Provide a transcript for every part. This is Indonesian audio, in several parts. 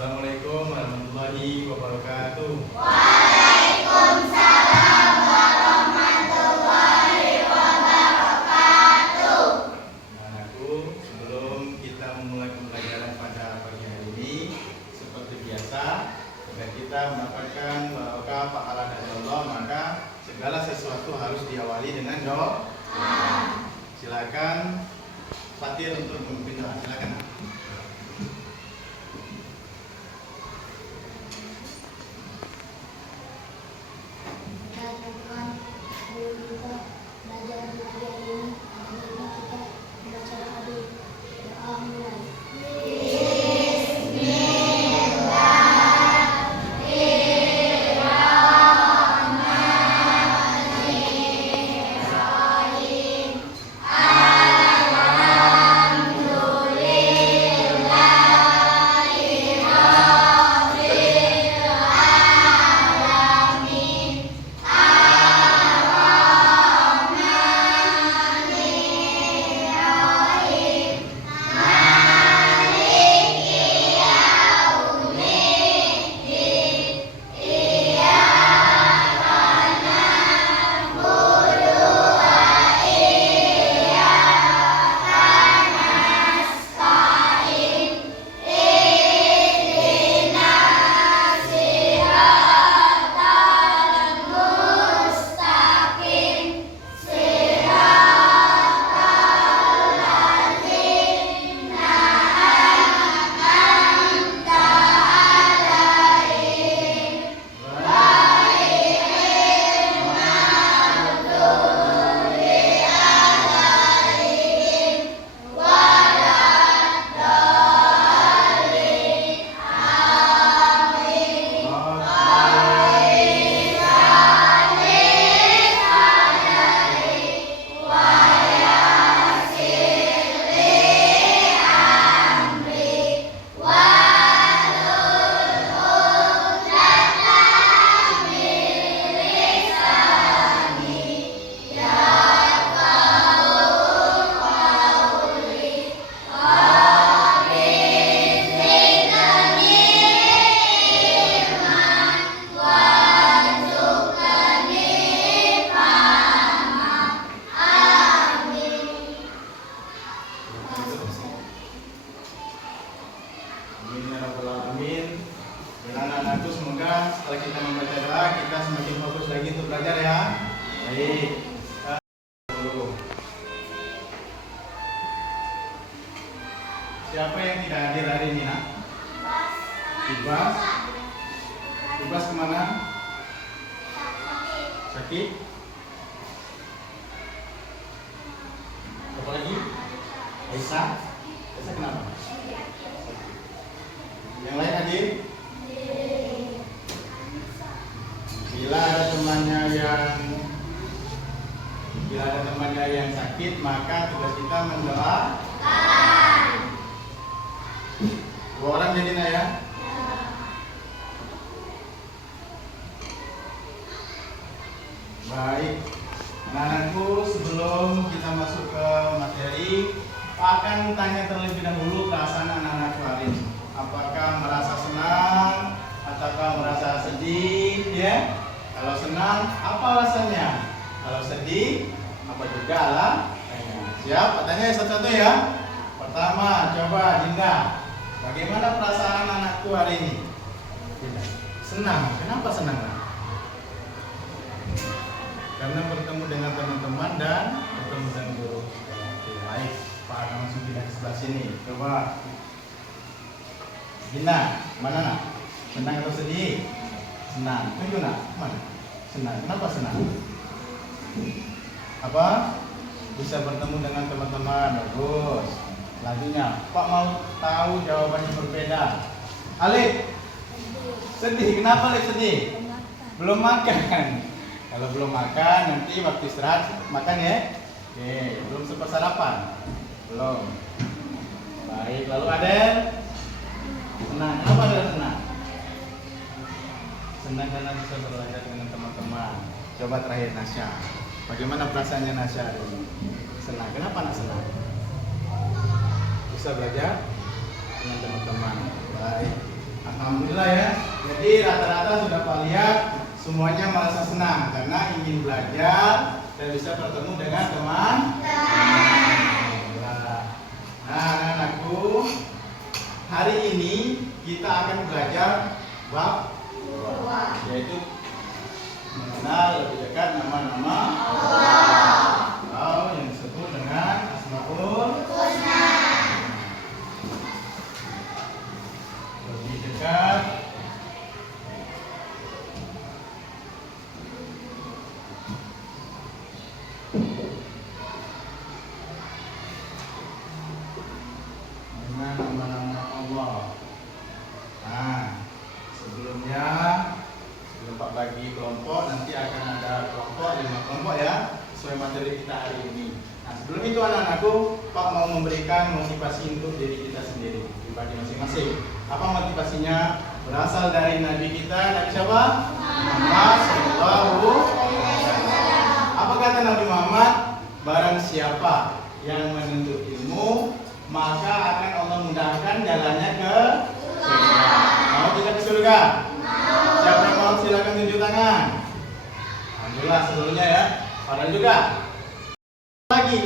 Assalamualaikum warahmatullahi wabarakatuh. Waalaikumsalam warahmatullahi wabarakatuh. Anakku, sebelum kita memulai pembelajaran pada pagi hari ini, seperti biasa, agar kita mendapatkan barokah pahala dari Allah, maka segala sesuatu harus diawali dengan doa. Silakan Fatir untuk memimpin doa. Silakan. Anak-anakku, semoga setelah kita membaca doa, kita semakin fokus lagi untuk belajar ya. Baik. Siapa yang tidak hadir hari ini, nak? Ibas. Ibas kemana? Sakit. Apa lagi? Aisyah. Aisyah kenapa? Yang lain hadir? Bila ada temannya yang sakit, maka tugas kita mendoakan. 2 orang jadi ya. Baik, anak-anakku, sebelum kita masuk ke materi, akan tanya terlebih dahulu perasaan anak-anakku hari ini. Apakah merasa senang ataukah merasa sedih, ya? Kalau senang, apa alasannya? Kalau sedih, apa juga alasannya? Siap? Tanya satu-satu ya. Pertama, coba Dinda. Bagaimana perasaan anakku hari ini? Dinda. Senang. Kenapa senang? Karena bertemu dengan teman-teman dan bertemu dengan guru. Baik, Pak langsung pindah ke sebelah sini. Coba Dinda, mana nak? Senang atau sedih? Senang. Tunjuk nak, mana? Senang. Kenapa senang? Apa? Bisa bertemu dengan teman-teman. Bagus. Selanjutnya, Pak mau tahu jawabannya berbeda. Alif, sedih. Kenapa Alif sedih? Belum makan. Kalau belum makan, nanti waktu istirahat makan ya. Oke, belum sempat sarapan? Belum. Baik, lalu Adel? Senang. Kenapa Adel senang? Senang karena bisa belajar dengan teman-teman. Coba terakhir Nasya. Bagaimana perasaannya Nasya hari ini? Senang. Kenapa nak senang? Bisa belajar dengan teman-teman. Baik. Alhamdulillah ya. Jadi rata-rata sudah Pak lihat semuanya merasa senang karena ingin belajar dan bisa bertemu dengan teman. Nah, anak-anakku, hari ini kita akan belajar bab yaitu mengenal lebih dekat nama-nama Allah yang disebut dengan Asmaul Husna. Lebih dekat dengan nama-nama Allah. Nah, sebelum Pak bagi kelompok, nanti akan ada kelompok 5 kelompok ya, sesuai materi kita hari ini. Nah, sebelum itu anak-anakku, Pak mau memberikan motivasi untuk diri kita sendiri, pribadi masing-masing. Apa motivasinya? Berasal dari Nabi kita, Nabi siapa? Muhammad Sallallahu Alaihi Wasallam. Apa kata Nabi Muhammad? Barang siapa yang menuntut ilmu, maka akan Allah mudahkan jalannya ke surga. Mau kita ke surga? Siapa yang mau silakan tunjuk tangan. Alhamdulillah seluruhnya ya. Padahal juga. Lagi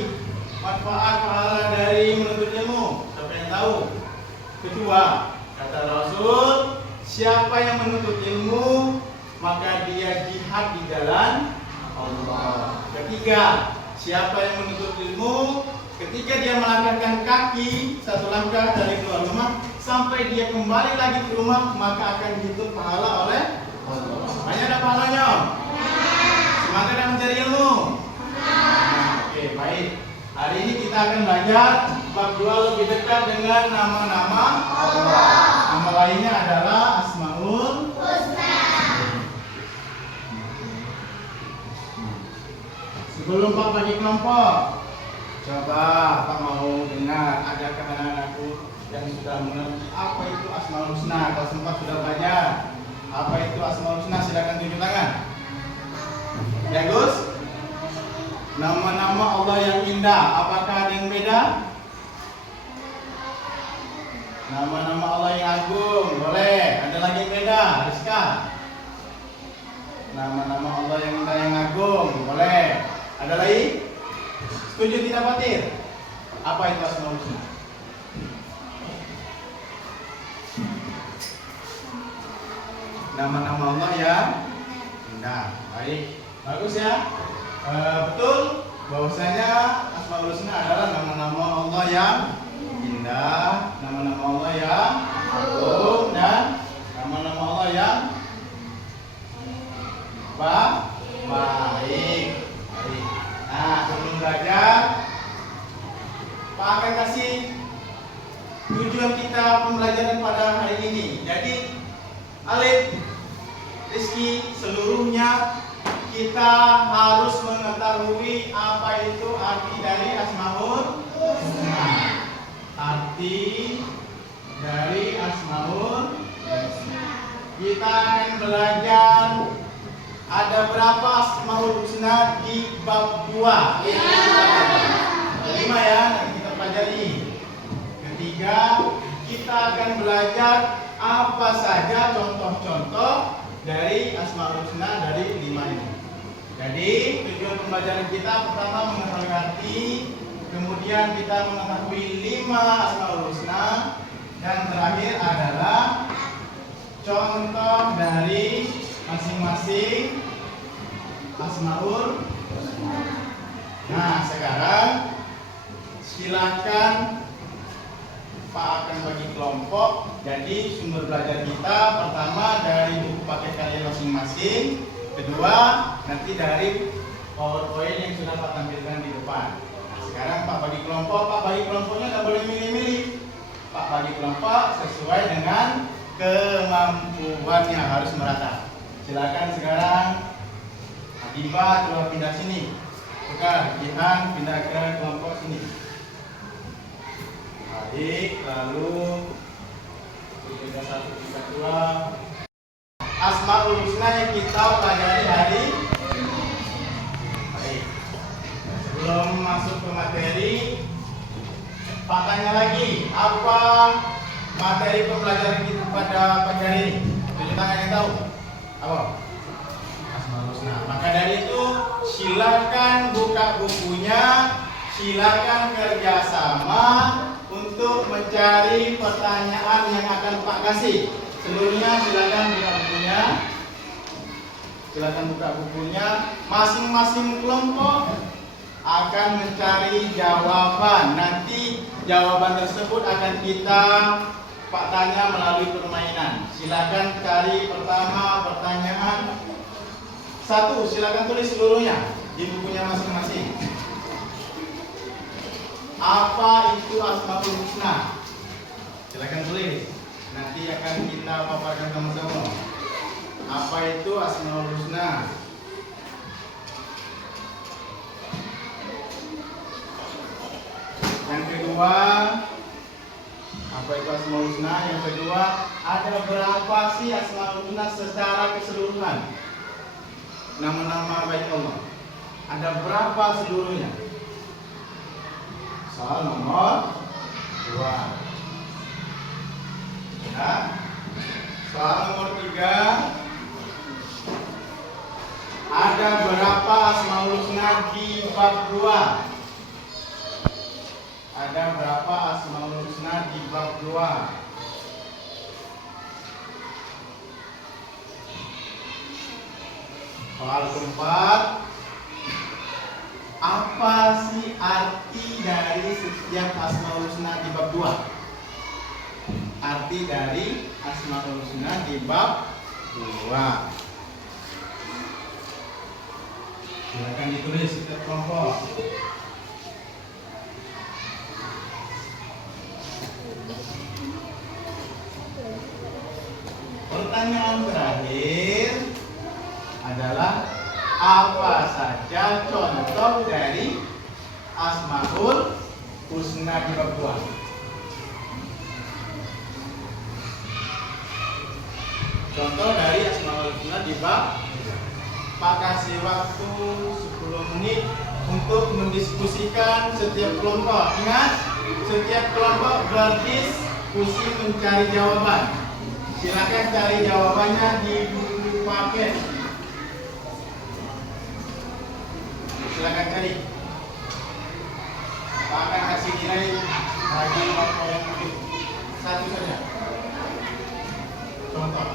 manfaat pahala dari menuntut ilmu. Siapa yang tahu? Kedua, kata Rasul, siapa yang menuntut ilmu maka dia jihad di jalan Allah. Ketiga, siapa yang menuntut ilmu ketika dia melangkahkan kaki satu langkah dari keluar rumah sampai dia kembali lagi ke rumah maka akan dihitung pahala oleh Allah. Banyak ada pahalanya? Semangat dalam mencari ilmu. Oke, baik. Hari ini kita akan belajar bab 2 lebih dekat dengan nama-nama Allah. Nama lainnya adalah Asmaul Husna. Sebelum Pak bagi kelompok, coba Pak mau dengar, adakah anak-anakku yang sudah mengerti apa itu Asmaul Husna? Kalau sempat sudah belajar apa itu Asmaul Husna, silakan tunjuk tangan. Ya Gus, nama-nama Allah yang indah, apakah ada yang beda? Nama-nama Allah yang agung, boleh. Ada lagi yang beda, Rizka? Nama-nama Allah yang indah yang agung, boleh. Ada lagi? Setuju tidak Fatir? Apa itu Asmaul Husna? Nama-nama Allah yang indah. Baik, bagus ya. Betul bahwasanya Asmaul Husna adalah nama-nama Allah yang indah, nama-nama Allah yang agung, dan nama-nama Allah yang baik. Nah, sebelum belajar, Pak akan kasih tujuan kita pembelajaran pada hari ini. Jadi, Alif, Rizky, seluruhnya kita harus mengetahui apa itu arti dari Asmaul Husna. Arti dari Asmaul Husna. Kita akan belajar ada berapa Asmaul Husna di bab 2. 5 ya, nanti kita pelajari. Ketiga, kita akan belajar apa saja contoh-contoh dari Asmaul Husna dari 5 ini. Jadi tujuan pembelajaran kita pertama mengetahui arti, kemudian kita mengetahui 5 Asmaul Husna, dan terakhir adalah contoh dari masing-masing Asmaul Husna. Nah, sekarang silakan Pak akan bagi kelompok. Jadi sumber belajar kita pertama dari buku paket kalian masing-masing, kedua nanti dari PowerPoint yang sudah Pak tampilkan di depan. Nah, sekarang Pak bagi kelompok. Pak bagi kelompoknya tidak boleh milih-milih. Pak bagi kelompok sesuai dengan kemampuannya, harus merata. Silakan sekarang Adiba coba pindah sini. Tukar, Jihan pindah ke kelompok sini. Baik, lalu 1, 3, 2 Asmaul Husna yang kita pelajari hari ini. Baik, sebelum masuk ke materi, Pak tanya lagi, apa materi pembelajaran kita pada pagi hari ini? Tunjuk tangan yang tahu. Apa? Asmaul Husna. Maka dari itu silakan buka bukunya, silakan kerjasama untuk mencari pertanyaan yang akan Pak kasih. Seluruhnya silakan buka bukunya. Silakan buka bukunya. Masing-masing kelompok akan mencari jawaban. Nanti jawaban tersebut akan kita Pak tanya melalui permainan. Silakan cari pertama pertanyaan. 1, silakan tulis seluruhnya di bukunya masing-masing. Apa itu Asmaul Husna? Silakan tulis. Nanti akan kita paparkan sama-sama. Apa itu Asmaul Husna? Yang kedua, apa itu Asmaul Husna? Yang kedua, ada berapa sih Asmaul Husna secara keseluruhan? Nama-nama baik Allah. Ada berapa seluruhnya? Soal nomor 2. Ya. Soal nomor 3. Ada berapa Asmaul Husna di bab 2? Ada berapa Asmaul Husna di bab 2? Soal keempat, apa sih arti dari setiap Asmaul Husna di bab 2? Arti dari Asmaul Husna di bab 2. Silakan ditulis setiap kelompok. Pertanyaan terakhir adalah apa saja contoh dari Asmaul Husna di bab 2? Contoh dari Asmaul Husna di bab. Pak kasih waktu 10 menit untuk mendiskusikan setiap kelompok. Ingat, setiap kelompok berdiskusi mencari jawaban. Silakan cari jawabannya di buku paket. Silakan cari. Pak akan kasih nilai bagi kelompok yang lebih. 1 saja. Contoh.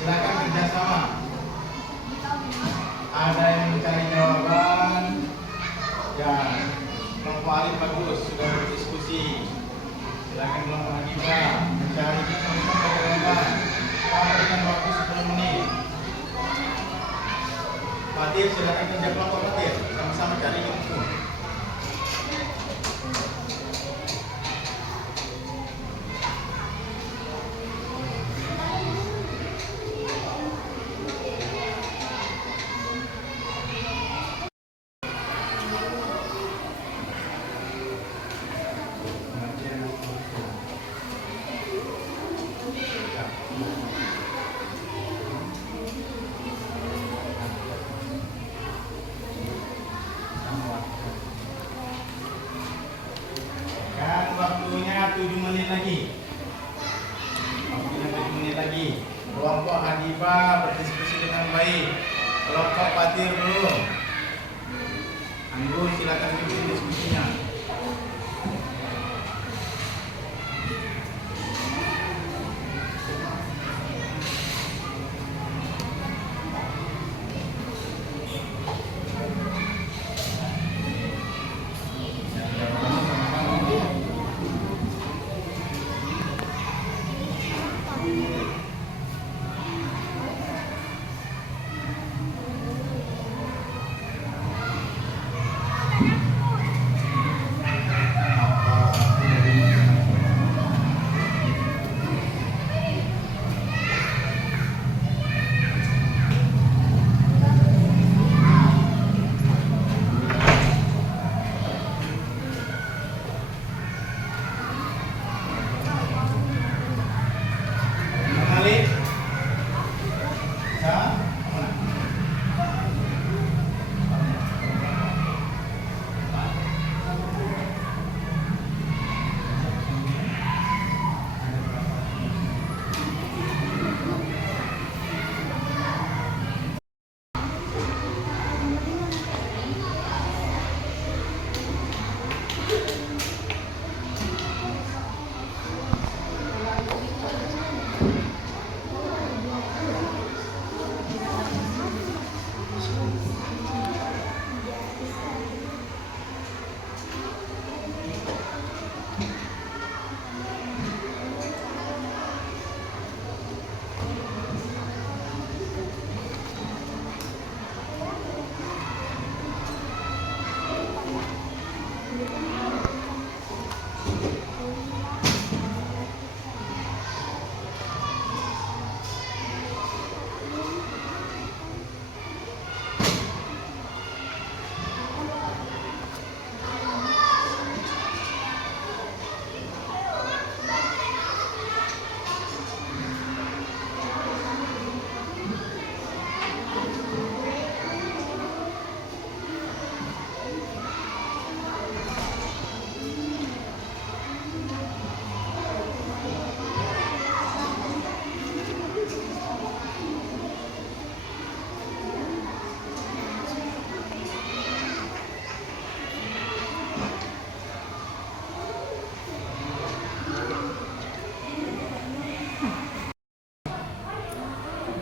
Silakan kerjasama. Ada yang mencari jawaban. Ya, kelompok Alif bagus sudah berdiskusi. Silakan kelompok Hanifah mencari jawaban. Berikan waktu 10 menit. Fatir, silakan kerja kelompok Fatir. Sama-sama cari info. Waktunya 7 menit lagi. Waktunya 7 menit lagi. Kelompok Hanifah berdiskusi dengan baik. Kelompok Fatir belum. Anggun, silakan ikuti diskusinya.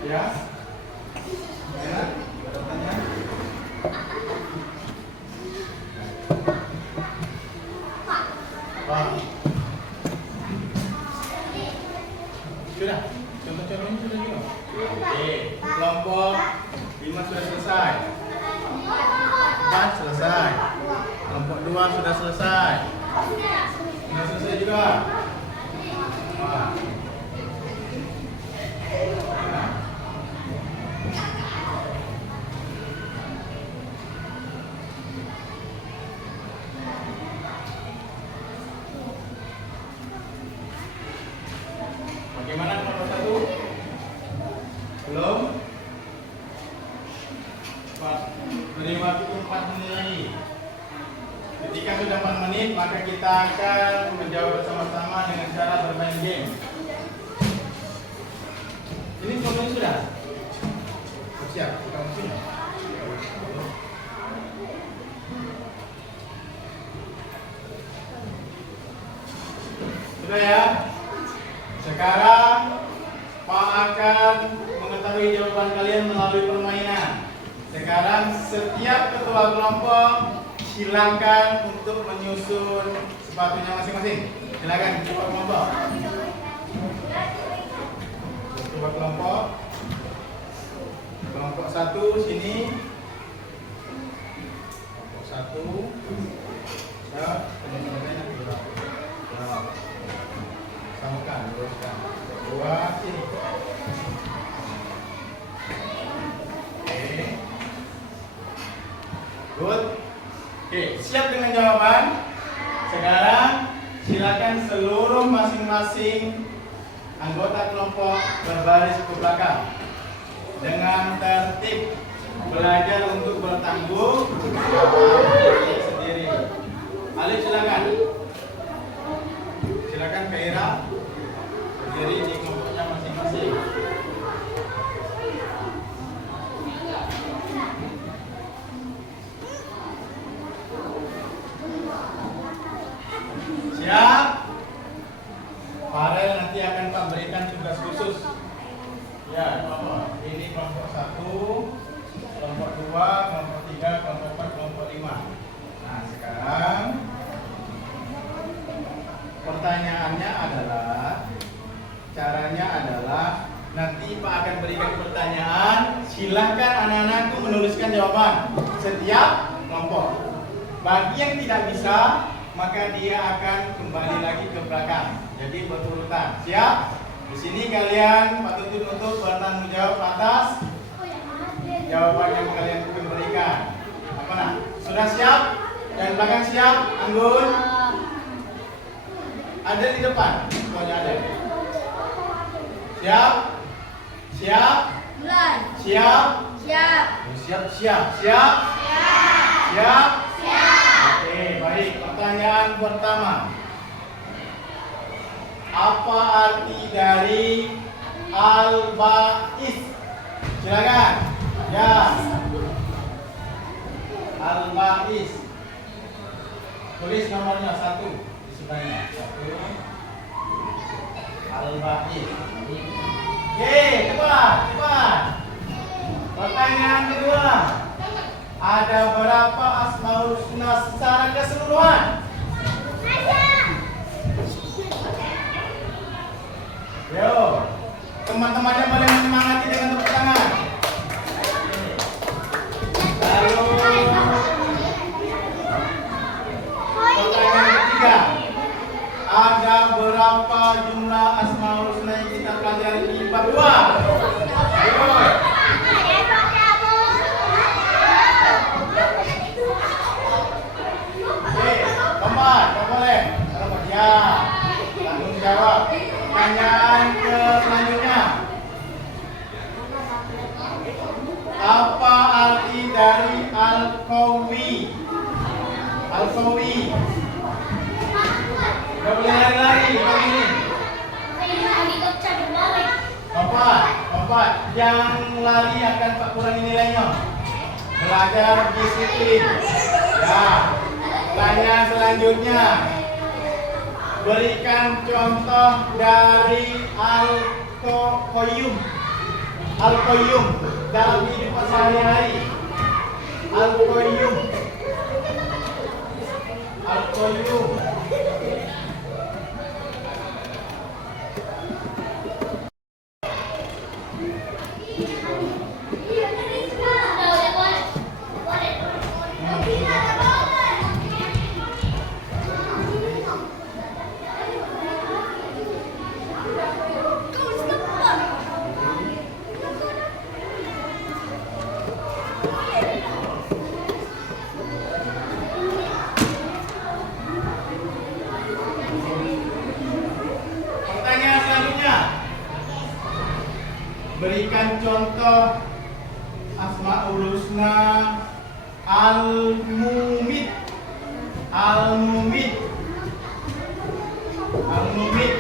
Ya, enak, bertanya. Wah, sudah, contoh-contohnya sudah juga. Oke, kelompok 5 sudah selesai, 4 selesai, kelompok 2 sudah selesai, sudah selesai juga. Wah. Bagaimana kelompok 1? Belum? Beri waktu 4 menit lagi. Ketika sudah 4 menit, maka kita akan menjawab bersama-sama dengan cara bermain game. Ini fotonya sudah? Siap, kita punya. Sudah ya? Sekarang Pak akan mengetahui jawaban kalian melalui permainan. Sekarang setiap ketua kelompok silakan untuk menyusun sepatunya masing-masing. Silakan ketua kelompok. Ketua kelompok. Kelompok 1 sini. Kelompok 1. Ya, samakan, luruskan. 2 sini. Oke. Good. Oke, siap dengan jawaban? Sekarang silakan seluruh masing-masing anggota kelompok berbaris ke belakang dengan tertib, belajar untuk bertanggung jawab sendiri. Alif silakan. Silakan Kak Ira berdiri di kelompoknya masing-masing. Siap? Farel nanti akan Pak berikan tugas khusus. Ya, kelompok ini kelompok 1, kelompok 2, kelompok 3, kelompok 4, kelompok 5. Nah, sekarang pertanyaannya adalah, caranya adalah nanti Pak akan berikan pertanyaan, silahkan anak-anakku menuliskan jawaban setiap kelompok. Bagi yang tidak bisa, maka dia akan kembali lagi ke belakang. Jadi berurutan. Siap? Di sini kalian patut untuk bertanggung jawab atas jawaban yang kalian berikan. Apa nak? Sudah siap? Yang belakang siap? Anggun? Ada di depan, pokoknya ada. Siap? Siap? Siap? Siap? Siap, siap, siap? Siap? Siap? Oke, baik. Pertanyaan pertama. Apa arti dari al-ba'is? Silakan. Ya. Al-ba'is. Tulis nomornya 1 di sebelahnya. 1. Al-ba'is. Oke, cepat, cepat. Pertanyaan kedua. Ada berapa asmaul husna secara keseluruhan? Yo, teman-temannya boleh menyemangati dengan tepuk tangan. Lalu berapa jumlah asmaul husna yang kita pelajari di bab 2? Ayo. Keempat, boleh. Ya, tanggung jawab. Pertanyaan ke selanjutnya. Apa arti dari al-qawi? Al-qawi. Gak boleh lari-lari ini. Empat. Yang lari akan Pak kurangi nilainya. Belajar disiplin. Ya. Pertanyaan selanjutnya. Berikan contoh dari al-qayyum. Al-qayyum dalam kehidupan sehari-hari. Al-qayyum. Al-qayyum. Berikan contoh asmaul husna al-mumit. Al-mumit. Al-mumit.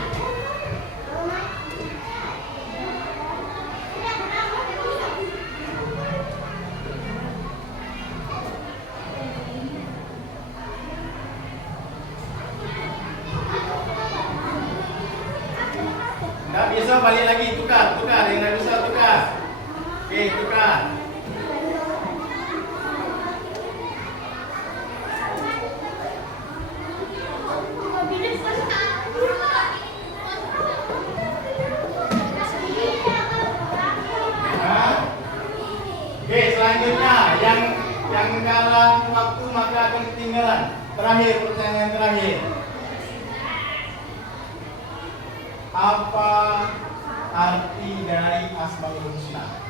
Nggak bisa balik lagi, tukar, yang nggak bisa tukar. Oke, tukar. Oke, selanjutnya yang kalah waktu maka akan ketinggalan. Terakhir, pertanyaan terakhir. Apa arti dari asmaul husna?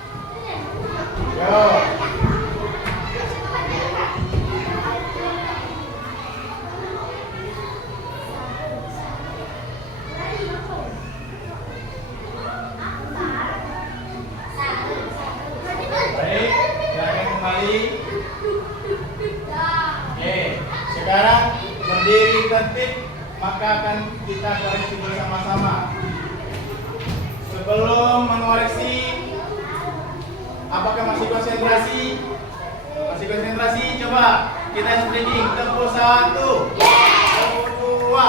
Yo. Baik, silakan kembali. Oke, sekarang berdiri tertib, maka akan kita koreksi bersama-sama. Sebelum mengoreksi, apakah masih konsentrasi? Masih konsentrasi? Coba kita spreading. Tepuk 1, tepuk 2,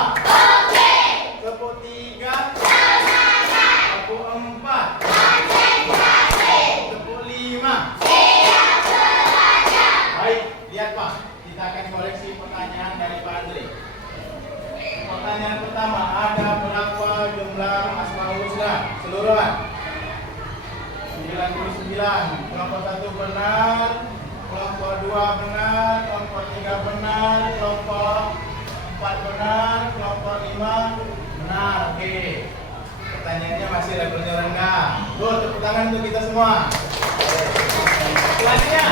tepuk 3, tepuk 4, tepuk 5. Baik, lihat Pak. Kita akan koreksi pertanyaan dari Pak Andre. Pertanyaan pertama, ada berapa jumlah asmaul husna keseluruhan? 99. Kelompok 1 benar, kelompok 2 benar, kelompok 3 benar, kelompok 4 benar, kelompok 5 benar. Oke. Pertanyaannya masih levelnya rendah. Tuh, tepuk tangan untuk kita semua. Selanjutnya,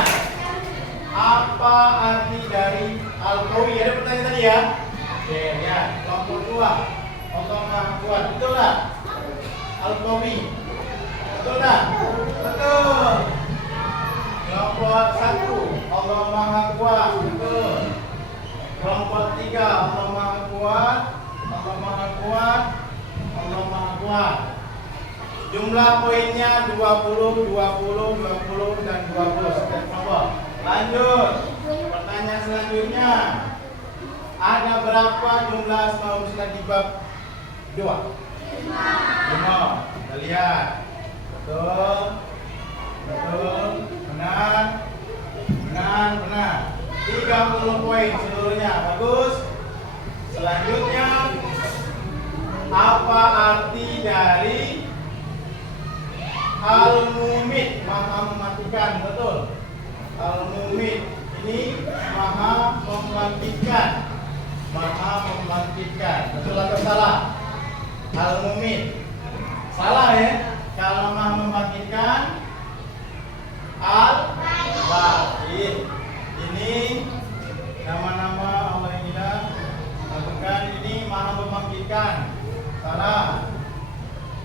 apa arti dari al-qawi? Ada pertanyaan tadi ya? Oke, ya. Kelompok 2, Allah Maha Kuat. Betul tak? Al-qawi. Betul tak? Betul. Kelompok 1, Allah Maha Kuat. Betul. Kelompok 3, Allah Maha Kuat. Allah Maha Kuat. Allah Maha Kuat. Jumlah poinnya 20, 20, 20, dan 20. Setiap kelompok. Lanjut. Pertanyaan selanjutnya. Ada berapa jumlah asmaul husna di bab 2? 5. Kita lihat. Betul. Betul. Benar. Benar, benar. 30 poin seluruhnya. Bagus. Selanjutnya, apa arti dari al-mumit? Maha mematikan. Betul. Al-mumit ini maha membangkitkan. Maha membangkitkan. Betul atau salah? Al-Mumit. Salah ya. Kalau Maha membangkitkan Al-Baqi. Ini nama-nama Allah yang kita lakukan. Ini Maha membangkitkan. Salah.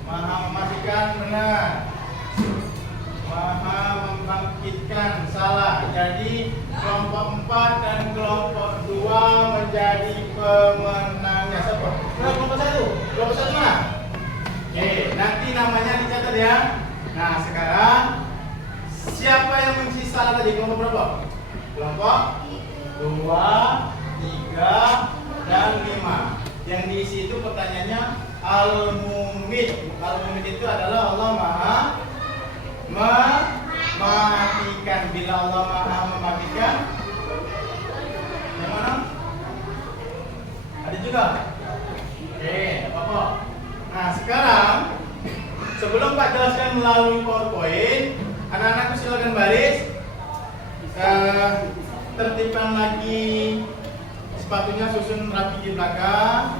Maha mematikan, benar. Maha membangkitkan, salah. Jadi kelompok 4 dan kelompok 2 menjadi pemenangnya. Siapa? Kelompok 1. Kelompok 1 mana? Oke, nanti namanya dicatat ya. Nah, sekarang siapa yang mengisi salah tadi? Kelompok berapa? Kelompok 2, 3, dan 5. Yang diisi itu pertanyaannya Al-Mumit. Al-Mumit itu adalah Allah Maha mematikan. Bila Allah Maha mematikan, yang mana? Ada juga? Oke, apa-apa. Nah, sekarang sebelum Pak jelaskan melalui PowerPoint, anak-anakku silakan baris. Tertibkan lagi sepatunya, susun rapi di belakang.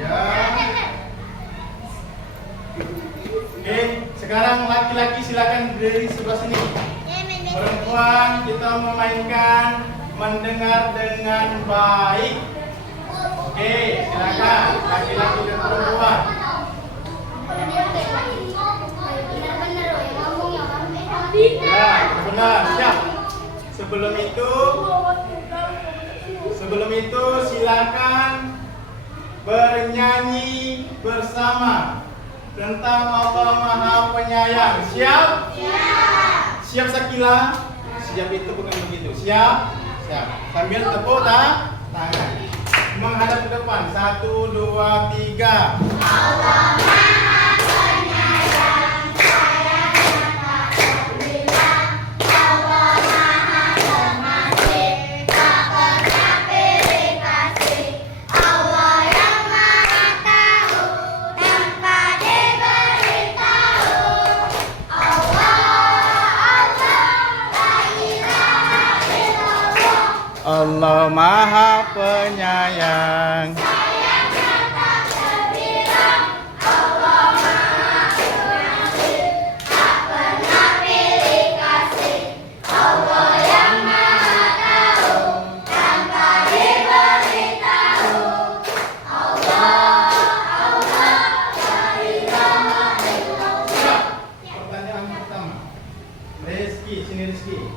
Ya. Oke, sekarang laki-laki silakan berdiri sebelah sini. Perempuan kita memainkan mendengar dengan baik. Oke, silakan laki-laki dan perempuan. Ya, benar, siap. Sebelum itu silakan bernyanyi bersama tentang Allah Maha Penyayang. Siap? Siap. Siap Sakila? Siap itu bukan begitu. Siap? Siap. Sambil tepuk tangan. Menghadap ke depan. 1, 2, 3. Allah Maha Penyayang, sayangnya tak terbilang. Allah Maha Pengasih, tak pernah pilih kasih. Allah yang Maha Tahu, tanpa diberitahu. Allah, la ilaha illallah. Allah Maha Penyayang. Sayangnya tak terbilang. Allah Maha Pengasih, tak pernah pilih kasih. Allah yang Maha Tahu, tanpa diberitahu. Allah, la ilaha illallah. Pertanyaan pertama. Rizky, sini Rizky.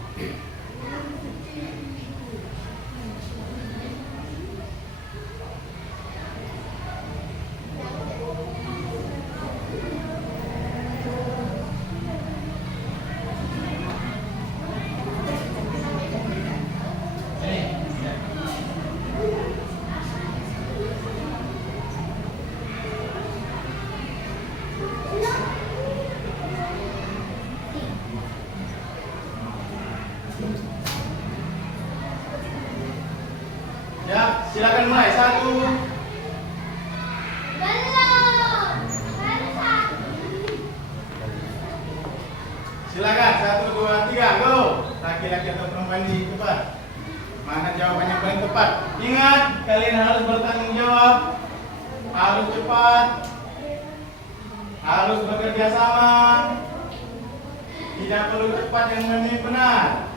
Ya, silakan mulai. 1. Belum. Baru satu. Silakan. 1, 2, 3. Go. Laki-laki atau perempuan ini cepat. Mana jawabannya paling tepat? Ingat, kalian harus bertanggung jawab. Harus cepat. Harus bekerja sama. Tidak perlu cepat yang lebih benar.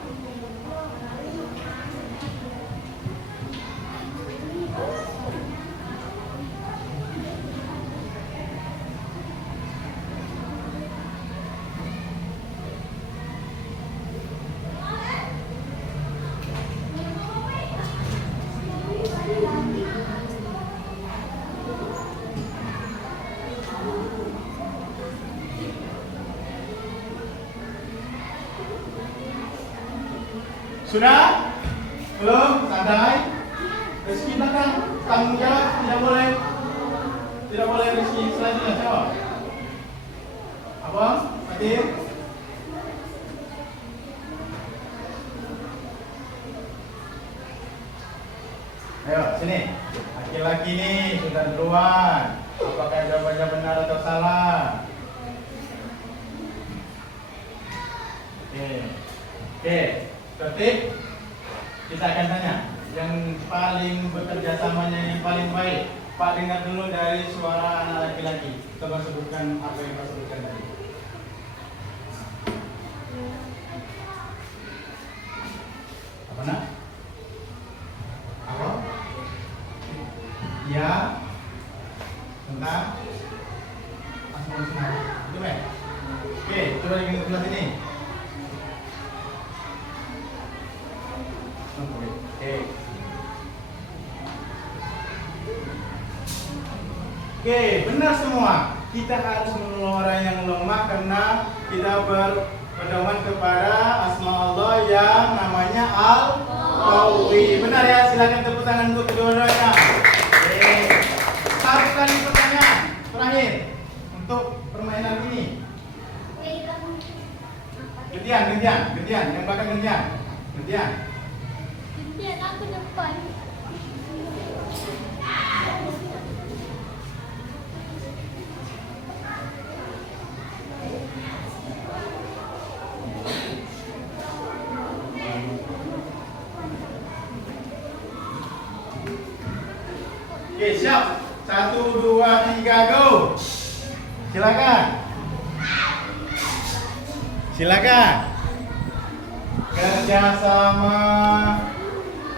Sudah? Belum? Santai. Rizky belakang. Tanggung jawab. Tidak boleh. Tidak boleh Rizky. Selanjutnya jawab. Abang? Fatir? Ayo, sini. Laki-laki ini sudah duluan. Apakah jawabannya benar atau salah? Oke. Tertib. Kita akan tanya yang paling bekerja samanya yang paling baik. Pak dengar dulu dari suara anak laki-laki. Coba sebutkan apa yang Pak sebutkan tadi. Apa nak? Apa? Ya. Tentang Asmaul Husna. Itu kan? Oke, coba yang sebelah sini. Oke. Oke, benar semua. Kita harus menolong orang yang lemah karena kita berpedoman kepada asma Allah yang namanya Al-Qawi. Benar ya? Silakan tepuk tangan untuk kedua-duanya. Oke. Satu kali pertanyaan terakhir untuk permainan ini. Gantian. Yang belakang gantian. Dia aku depan. Oke, siap. 1, 2, 3, go. Silakan. Kerjasama,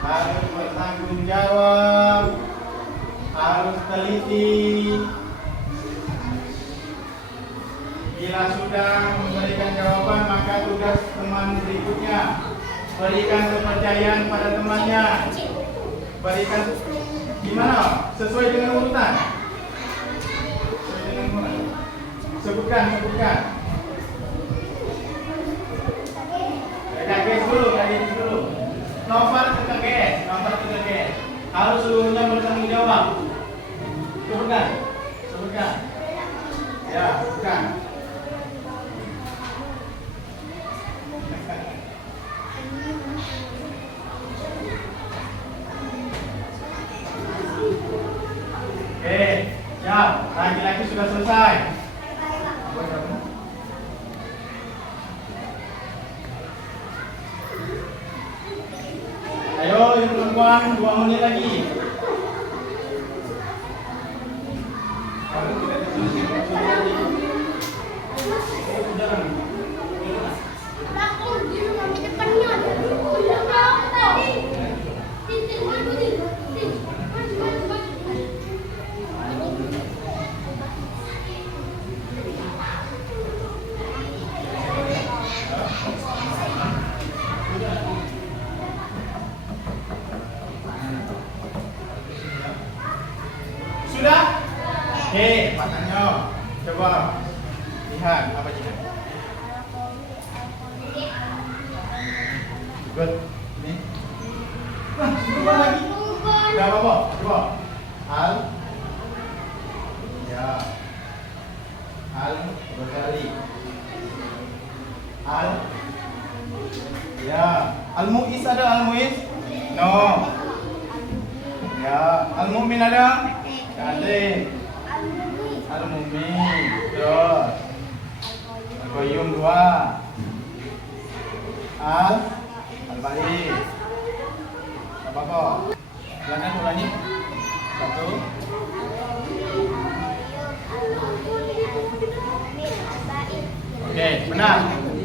harus bertanggung jawab, harus teliti. Bila sudah memberikan jawaban, maka tugas teman berikutnya berikan kepercayaan pada temannya. Berikan gimana? Sesuai dengan urutan. Sebutkan. Garis dulu. Nomor ke garis. Harus seluruhnya bertanggung jawab. Sebutkan. Ya, sebutkan. Oke, siap. Laki-laki sudah selesai. Ayo, yang perempuan 2 menit lagi. Sudah? Oke, matanya. Coba lihat apa aja. Good. Nih. Berubah lagi. Enggak apa-apa. Coba. Al. Ya. Al berkali. Al. Ya. Al-Mu'is ada Al-Mu'is? No. Ya. Al-Mu'min ada? Ada. Al-Mu'min. Terus. Al-Qayyum 2. Al-Baik. Apa-apa? Silakan ulangi. 1. Oke, benar.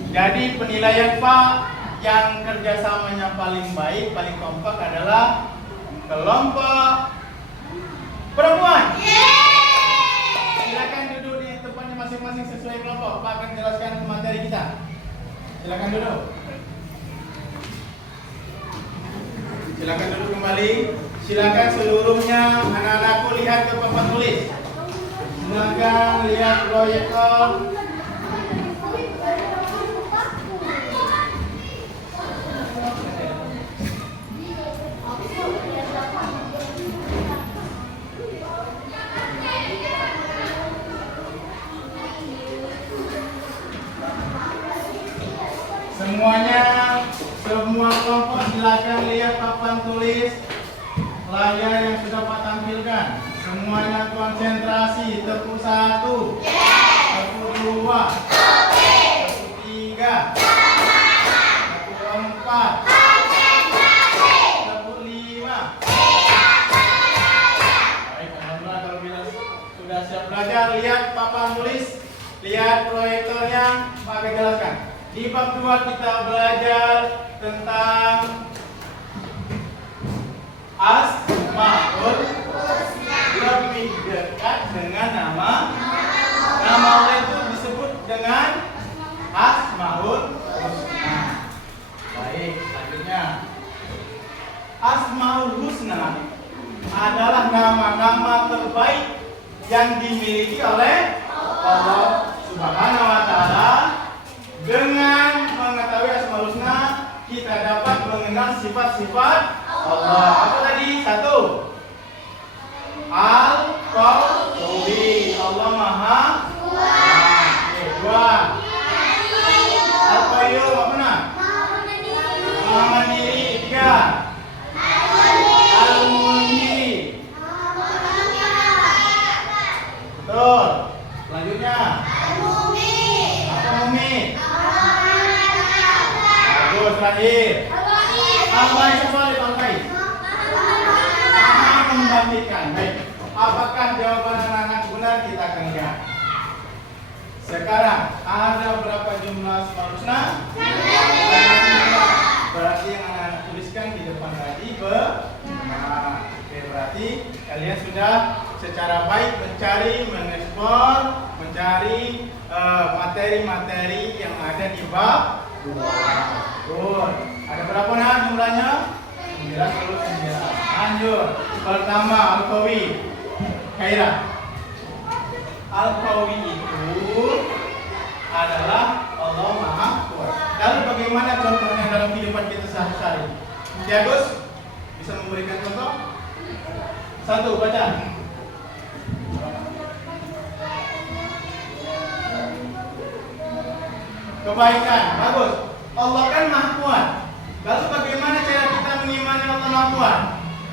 Jadi penilaian Pak yang kerjasamanya paling baik, paling kompak adalah kelompok perempuan. Silakan duduk di tempatnya masing-masing sesuai kelompok. Pak akan jelaskan materi kita. Silakan duduk. Silakan duduk kembali. Silakan seluruhnya anak-anakku lihat ke papan tulis. Silakan lihat proyektor. Semua kelompok silakan lihat papan tulis layar yang sudah Pak tampilkan. Semuanya konsentrasi. Tepuk 1, tepuk 2, tepuk 3, tepuk 4, tepuk 5. Baik, alhamdulillah. belajar, lihat papan tulis, lihat proyektornya, Pak jelaskan. Di bab 2 kita belajar tentang Asmaul lebih dekat dengan nama Allah itu disebut dengan Asmaul Husna. Baik, selanjutnya Asmaul Husna adalah nama-nama terbaik yang dimiliki oleh Allah Subhanahu wa taala. Dengan mengetahui Asmaul Husna, kita dapat mengenal sifat-sifat Allah. Apa tadi? 1. Al-Qawi, Allah Maha Kuat. 2. Al-Qayyum, apa nak? Maha Mandiri. 3. Al-Muhyi. Betul. Selanjutnya Al-Mumi. Bagus, terakhir Allah Subhanahu wa taala Maha membangkitkan. Baik. Apakah jawaban anak-anak benar? Kita akan lihat. Sekarang ada berapa jumlah Asmaul Husna? Berarti yang anak-anak tuliskan di depan tadi benar. Oke, berarti kalian sudah secara baik mencari, mengeksplor, mencari materi-materi yang ada di bab 2. Ada berapa nah jumlahnya? 99. Lanjut. Pertama Al-Qawi. Khairah. Al-Qawi itu adalah Allah Maha Kuat. Lalu bagaimana contohnya dalam kehidupan kita sehari-hari? Tiagus bisa memberikan contoh? 1, baca. Kebaikan, bagus. Allah kan Maha Kuat. Lalu bagaimana cara kita mengimani Allah Maha Kuat?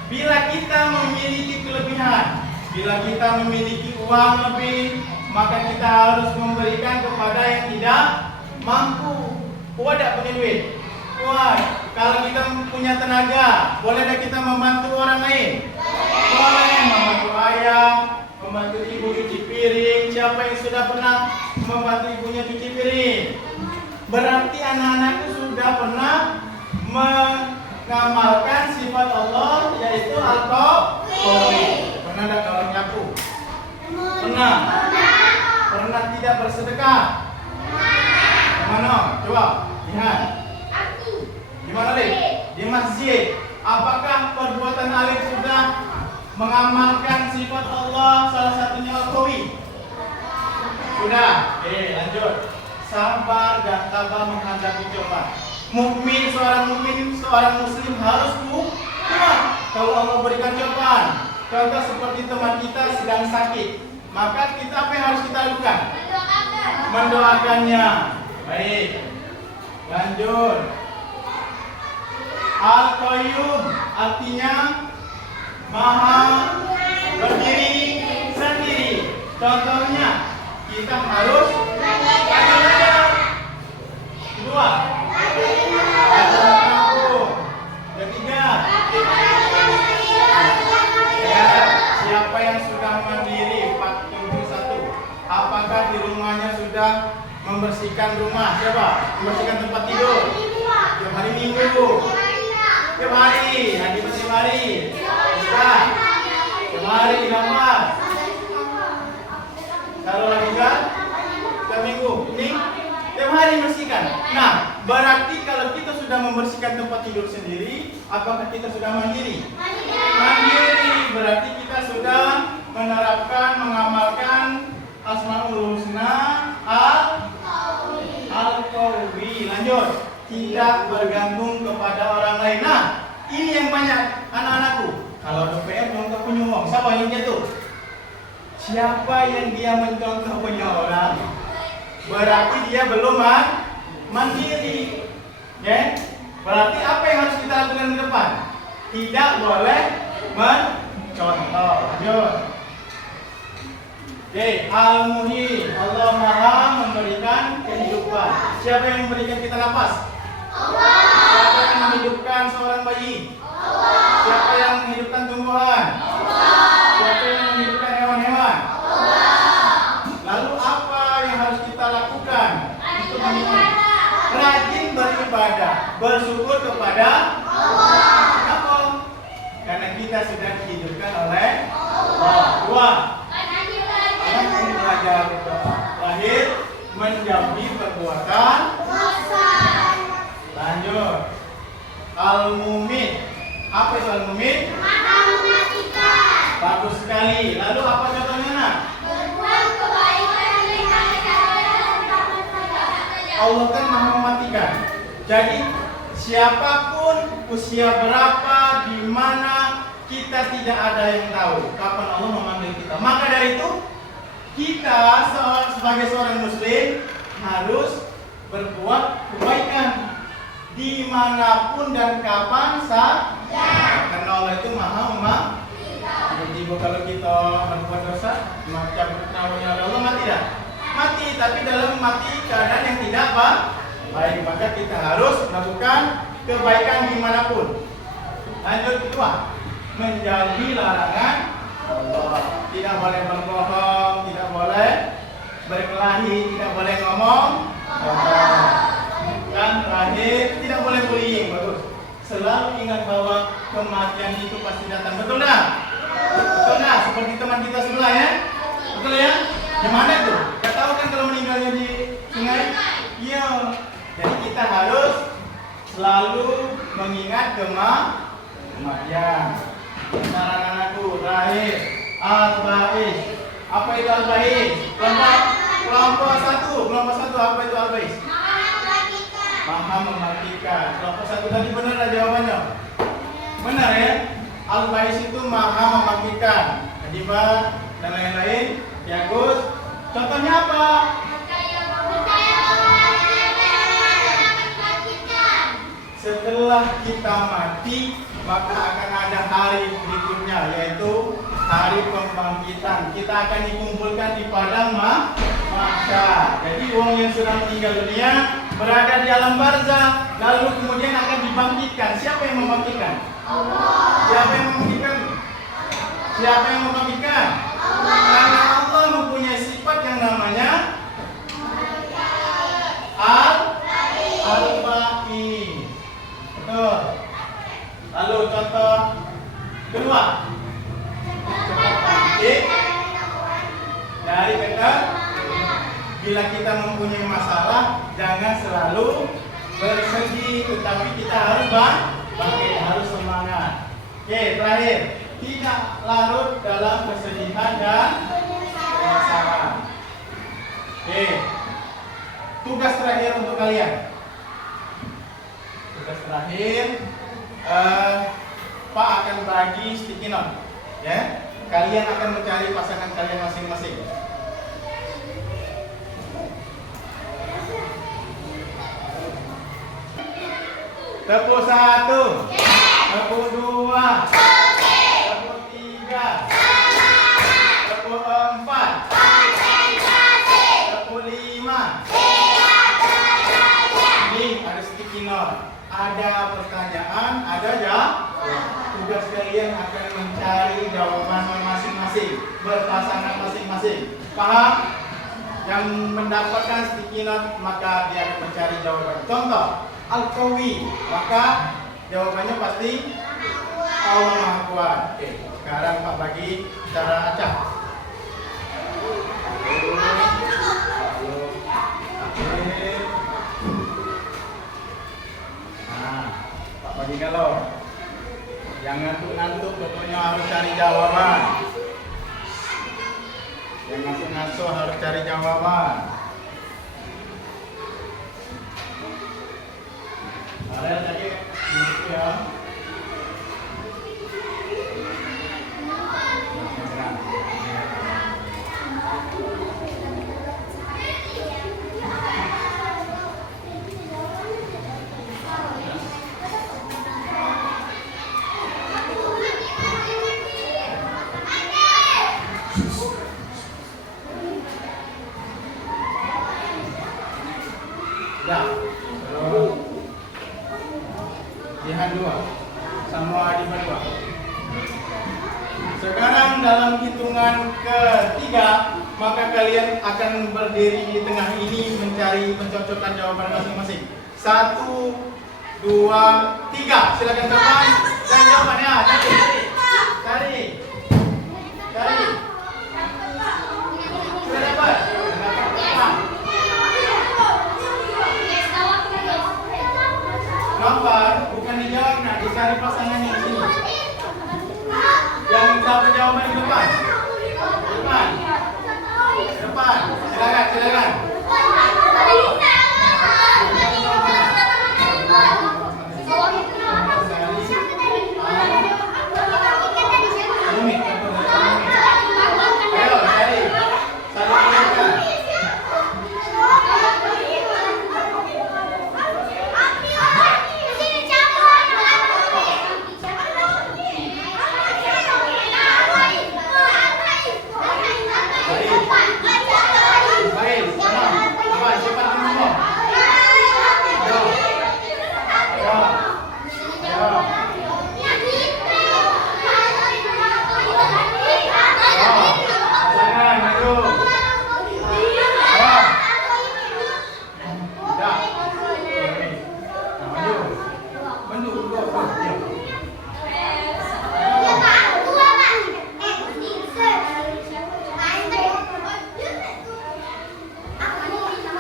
Bila kita memiliki kelebihan, bila kita memiliki uang lebih, maka kita harus memberikan kepada yang tidak mampu. Kuat tak punya duit? Kuat. Kalau kita punya tenaga, boleh tak kita membantu orang lain? Boleh. Membantu ayah, membantu ibu cuci piring. Siapa yang sudah pernah membantu ibunya cuci piring? Berarti anak-anakku sudah pernah mengamalkan sifat Allah, yaitu Al-Qawi. Pernah tak kalau nyapu? Pernah. Pernah tidak bersedekah? Mana? Coba lihat. Di mana, Lid? Di masjid. Apakah perbuatan Alif sudah mengamalkan sifat Allah, salah satunya Al-Qawi? Sudah. Oke, lanjut. Sabar dan tabah menghadapi cobaan. Mukmin, seorang muslim harus kuat kalau Allah berikan cobaan. Contoh seperti teman kita sedang sakit, maka kita apa yang harus kita lakukan? Mendoakannya. Baik. Lanjut. Al-Qayyum artinya Maha berdiri sendiri. Contohnya kita harus kedua, ketiga, siapa yang sudah mandiri? 41. Apakah di rumahnya sudah membersihkan rumah? Siapa? Membersihkan tempat tidur. Tiap hari Minggu. Tiap hari. Hari tiap hari. Bisa. Tiap hari dilapas. Kalau lagi kan? Tiap minggu. Ini tiap hari bersihkan. Nah, berarti kalau kita sudah membersihkan tempat tidur sendiri, apakah kita sudah mandiri? Mandiri. Berarti kita sudah menerapkan, mengamalkan Asmaul Husna Al-Qawi. Lanjut. Tidak bergantung kepada orang lain. Nah, ini yang banyak anak-anakku. Kalau ada PR contoh punya uang, siapa yang jatuh? Siapa yang dia mencontoh punya orang? Berarti dia belum mandiri. Ya? Berarti apa yang harus kita lakukan ke depan? Tidak boleh mencontoh. Lanjut. Oke, Al-Muhyi, Allah Maha memberikan kehidupan. Siapa yang memberikan kita nafas? Allah. Siapa yang menghidupkan seorang bayi? Allah. Siapa yang menghidupkan tumbuhan? Allah. Siapa yang menghidupkan hewan-hewan? Allah. al-mumin. Apa itu al-mumin? Maha mematikan. Bagus sekali. Lalu apa contohnya nak? Berbuat kebaikan dengan cara yang sama saja. Allah kan maha mematikan. Jadi siapapun usia berapa, di mana, kita tidak ada yang tahu kapan Allah memanggil kita. Maka dari itu kita sebagai seorang muslim harus berbuat kebaikan dimanapun dan kapan saja. Karena Allah itu maha mematikan. Jadi kalau kita berbuat dosa, maka nyawanya Allah mati dah. Mati, tapi dalam mati keadaan yang tidak baik. Maka kita harus melakukan kebaikan dimanapun. Lanjut kedua, menjauhi larangan Allah. Tidak boleh berbohong, tidak boleh berkelahi, tidak boleh ngomong kotor. Dan terakhir, tidak boleh bullying. Bagus. Selalu ingat bahwa kematian itu pasti datang. Betul tak? Betul tak? Seperti teman kita sebelah ya? Betul ya? Gimana itu? Gak tahu kan kalau meninggalnya di sungai? Iya. Jadi kita harus selalu mengingat kematian. Saran anakku, terakhir, al-ba'is. Apa itu al-ba'is? Kelompok satu apa itu al-ba'is? Maha mematikan. Kelompok satu tadi benar lah jawabannya. Benar ya? Al-ba'is itu maha mematikan. Adiba dan lain-lain. Ya Gus. Contohnya apa? Setelah kita mati, maka akan ada hari berikutnya, yaitu hari pembangkitan. Kita akan dikumpulkan di padang mahsyar. Jadi orang yang sudah meninggal dunia berada di alam barzah, lalu kemudian akan dibangkitkan. Siapa yang membangkitkan? Allah. Siapa yang membangkitkan? Siapa yang membangkitkan? Allah. Karena Allah mempunyai sifat yang namanya Al-Baqi. Betul. Lalu contoh kedua, cepat bangkit dari kata. Bila kita mempunyai masalah, jangan selalu bersedih, tetapi kita harus bangkit, harus semangat. Oke, terakhir, tidak larut dalam kesedihan dan keresahan. Oke, tugas terakhir untuk kalian. Tugas terakhir, Pak akan bagi sticky note, ya. Kalian akan mencari pasangan kalian masing-masing. Tepuk 1, tepuk 2, tepuk 3, tepuk 4, tepuk 5. Ini ada sticky note. Ada pertanyaan, ada ya. Tugas kalian akan mencari jawaban masing-masing, berpasangan masing-masing. Paham? Yang mendapatkan sticky note maka dia akan mencari jawaban. Contoh, Al-Qawi, maka jawabannya pasti Allah Maha Kuat. Oke, sekarang Pak bagi cara acak. Nah, Pak bagi kalau yang ngantuk-ngantuk pokoknya harus cari jawaban. Yang ngantuk-ngantuk harus cari jawaban. Ariel tadi gitu ya. Ya. Jihan 2 sama Adiba 2. Sekarang dalam hitungan ketiga, maka kalian akan berdiri di tengah ini mencari pencocokan jawaban masing-masing. 1, 2, 3. Silakan teman dan jawabannya. Cari. Sudah dapat? Nomor bukan dijawab, nah Cari pasangannya di sini. Yang dapat jawaban di depan. Depan. Depan. Silakan, silakan. Ayo, cari. Saling mengingatkan. Baik, senang. Apa? Siapa yang ngomong? Ayo. Ayo. Ayo. Pasangan, maju. Ayo. Ya. Nah, maju. Maju, go, go. Diam.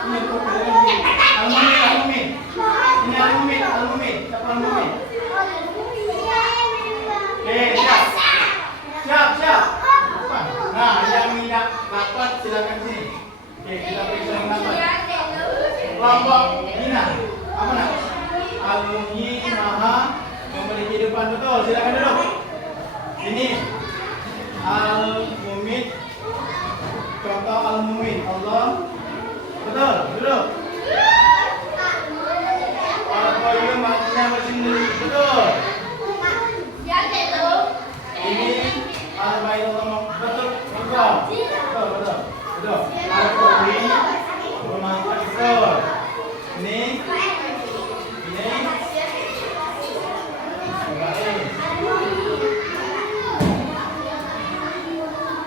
Ini kok Al-Mumin. Ini Al-Mumin. Siapa Al-Mumin? Siap. Siap. Depan. Nah, yang tidak dapat silakan sini. Oke, kita periksa yang dapat. Kelompok Nina. Apa nak? Al-Muhyi Maha memberi kehidupan, betul. Silakan duduk. Ini Al-Mumin. Contoh Al-Mumin. Allah. Betul, duduk. Al-Qayyum artinya bersendiri. Betul. Ini Al-Baitullah. Betul. Betul. Al-Qayyum bermanfaat. Betul. Ini.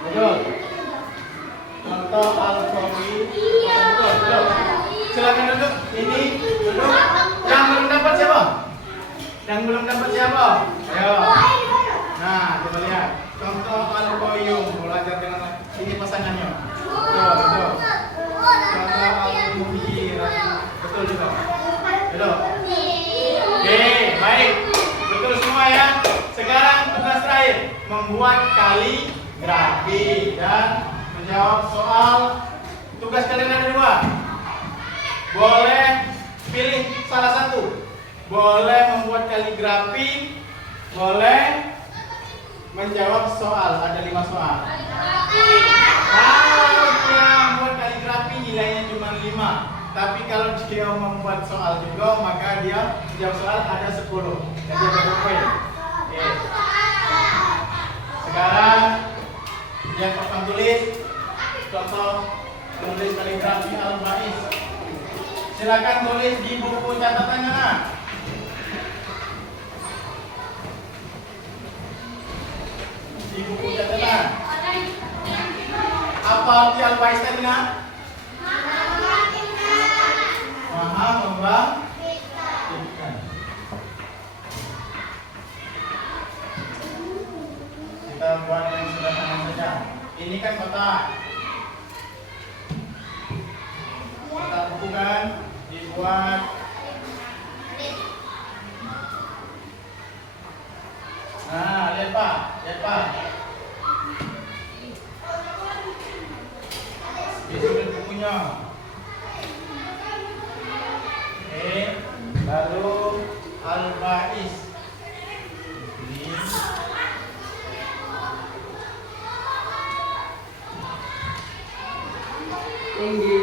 Betul. Contoh Al-Qayyum. Betul. Silakan duduk. Ini duduk. Yang belum dapat siapa? Ayo. Nah, coba lihat. Contoh Al-Qayyum. Belajar dengan ini pasangannya. Betul. Contoh Al-Muhyi. Betul juga. Betul. Oke, baik. Betul semua ya. Sekarang tugas terakhir, membuat kaligrafi dan menjawab soal. Tugas kalian ada dua. Boleh pilih salah satu. Boleh membuat kaligrafi, boleh menjawab soal. Ada 5 soal. Kalau dia membuat kaligrafi nilainya cuma 5. Tapi kalau dia membuat soal juga, maka dia menjawab soal ada 10. Jadi dia dapat poin. Oke. Sekarang yang pertama tulis contoh menulis kaligrafi Al-Bais. Silakan tulis di buku catatannya. Nah. Di buku catatan. Apa arti Al-Bais tadi, Nak? Maha membangkitkan. Kita buat yang sederhana saja. Ini kan kotak. Kotak buku kan dibuat nah, lihat Pak. Disusun bukunya. Oke, lalu Al-Bais. Ini. Tinggi.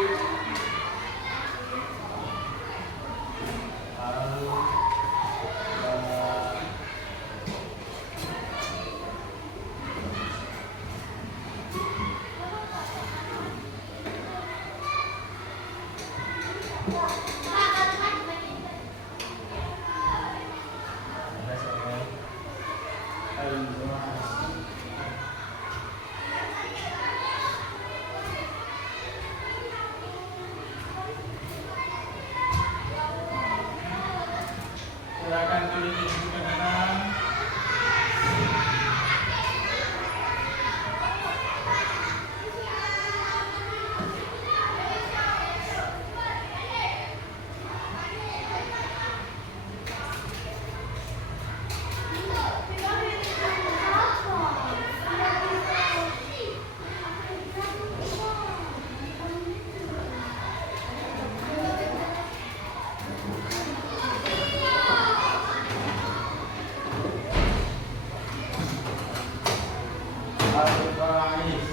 Al-Bais.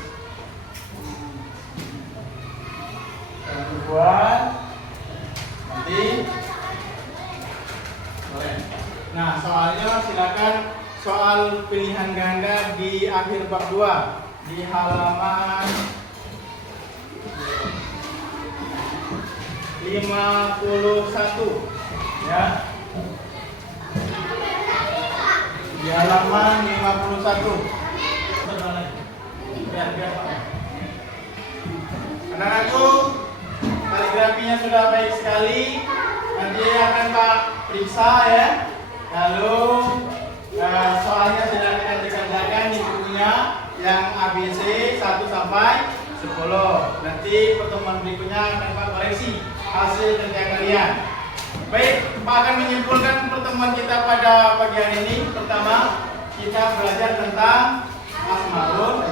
Yang kedua, nanti boleh. Nah, soalnya silakan soal pilihan ganda di akhir bab 2 di halaman 51 ya. Di halaman 51. Biar anak-anakku, kaligrafinya sudah baik sekali. Nanti akan Pak periksa ya. Lalu soalnya sudah akan dikerjakan di bukunya yang ABC 1 sampai 10. Nanti pertemuan berikutnya akan Pak koreksi hasil kerja kalian. Baik, Pak akan menyimpulkan pertemuan kita pada pagi hari ini. Pertama, kita belajar tentang Asmaul.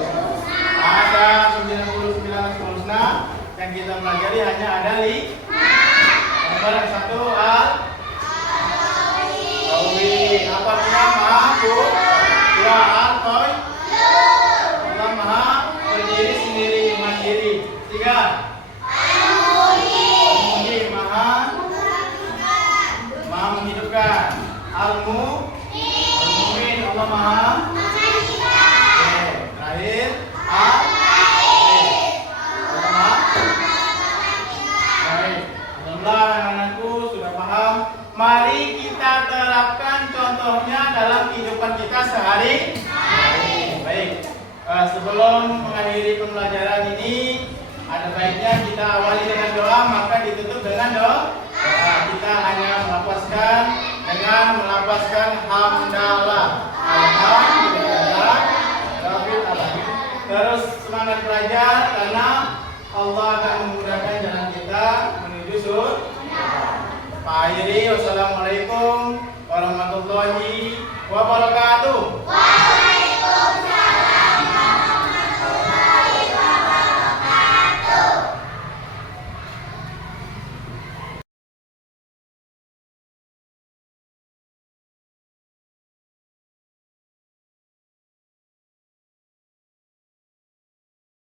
Ada 99 Asmaul Husna. Yang kita pelajari hanya ada 5. Nomor yang 1 Al-Qawi. Apa artinya? Maha Dua. Al-Qawi. Allah Maha berdiri sendiri, mandiri. 3. Al-Muhyi. Maha menghidupkan. Al-Mu'min. Allah Maha. Terakhir baik. Alhamdulillah anak-anakku sudah paham. Mari kita terapkan contohnya dalam kehidupan kita sehari-hari. Baik. Sebelum mengakhiri pembelajaran ini, ada baiknya kita awali dengan doa, maka ditutup dengan doa. Kita hanya melafazkan dengan melafazkan hamdalah. Alhamdulillah rabbil alamin. Terus semangat belajar karena Allah akan memudahkan jalan kita menuju surga. Pak akhiri, wassalamualaikum warahmatullahi wabarakatuh.